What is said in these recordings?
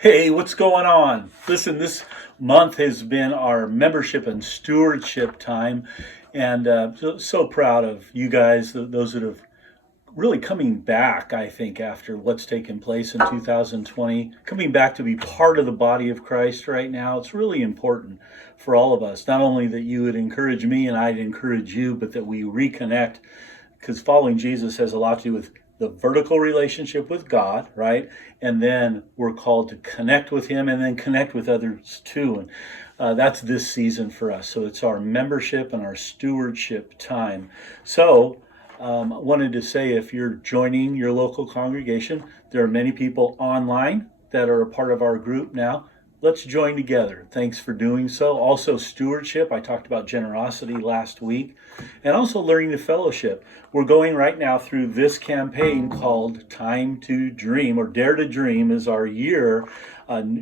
Hey, what's going on? Listen, this month has been our membership and stewardship time, and so proud of you guys, those that have really coming back, I think, after what's taken place in 2020, coming back to be part of the body of Christ right now. It's really important for all of us, not only that you would encourage me and I'd encourage you, but that we reconnect, because following Jesus has a lot to do with the vertical relationship with God, right? And then we're called to connect with Him and then connect with others too. And that's this season for us. So it's our membership and our stewardship time. So I wanted to say, if you're joining your local congregation, there are many people online that are a part of our group now. Let's join together. Thanks for doing so. Also, stewardship. I talked about generosity last week, and also learning to fellowship. We're going right now through this campaign called Time to Dream, or Dare to Dream is our year,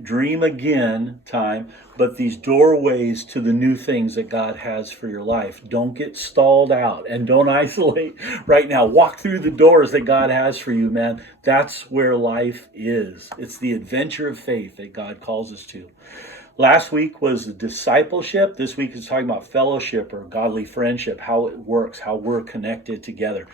Dream Again time, but these doorways to the new things that God has for your life. Don't get stalled out and don't isolate right now. Walk through the doors that God has for you, man. That's where life is. It's the adventure of faith that God calls us to. Last week was discipleship. This week is talking about fellowship or godly friendship, how it works, how we're connected together.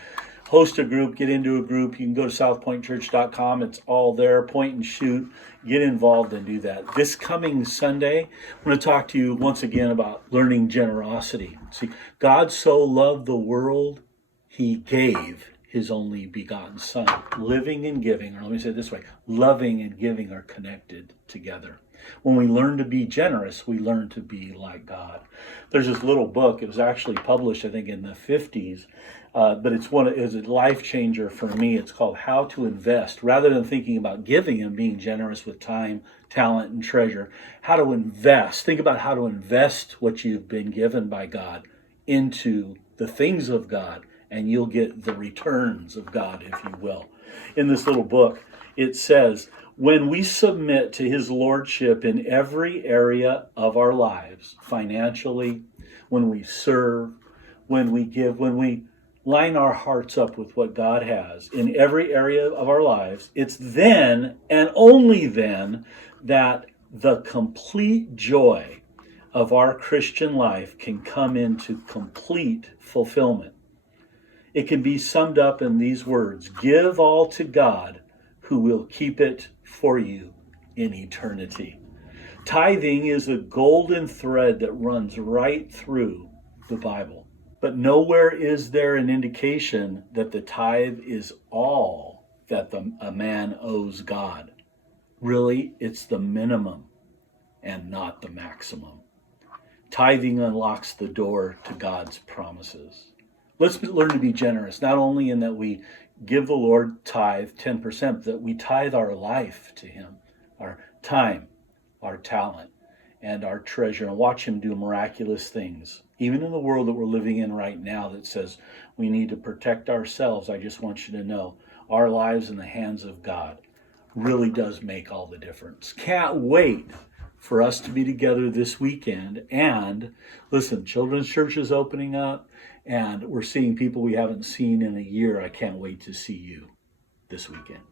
Host a group, get into a group. You can go to southpointchurch.com. It's all there. Point and shoot. Get involved and do that. This coming Sunday, I'm going to talk to you once again about learning generosity. See, God so loved the world, He gave His only begotten Son. Living and giving, or let me say it this way, loving and giving are connected together. When we learn to be generous, we learn to be like God. There's this little book. It was actually published, I think, in the 50s, but it's a life changer for me. It's called How to Invest. Rather than thinking about giving and being generous with time, talent, and treasure, how to invest. Think about how to invest what you've been given by God into the things of God, and you'll get the returns of God, if you will. In this little book, it says, when we submit to His Lordship in every area of our lives, financially, when we serve, when we give, when we line our hearts up with what God has in every area of our lives, it's then and only then that the complete joy of our Christian life can come into complete fulfillment. It can be summed up in these words: give all to God, who will keep it for you in eternity. Tithing is a golden thread that runs right through the Bible. But nowhere is there an indication that the tithe is all that a man owes God. Really, it's the minimum and not the maximum. Tithing unlocks the door to God's promises. Let's learn to be generous, not only in that we give the Lord tithe 10%, but that we tithe our life to Him, our time, our talent, and our treasure, and watch Him do miraculous things. Even in the world that we're living in right now that says we need to protect ourselves, I just want you to know our lives in the hands of God really does make all the difference. Can't wait for us to be together this weekend. And listen, children's church is opening up, and we're seeing people we haven't seen in a year. I can't wait to see you this weekend.